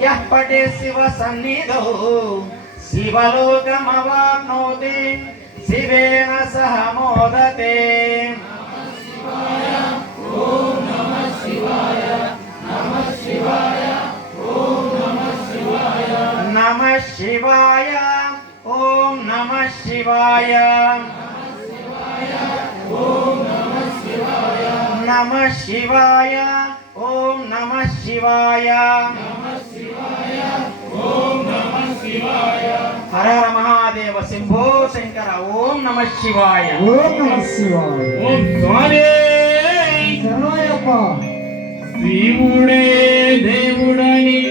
यः पठे शिव सन्निधौ शिवलोकमवाप्नोति शिवेन सह मोदते। नमः शिवाय नमः शिवाय ओम नमः शिवाय नमः शिवाय ओम नमः शिवाय नमः शिवाय ओम नमः शिवाय ओम नमः शिवाय। हर हर महादेव शंभो शंकर ओम नमः शिवाय ओम नमः शिवाय ओम स्वामी శరణయ్యప్ప శివుడే దేవుడని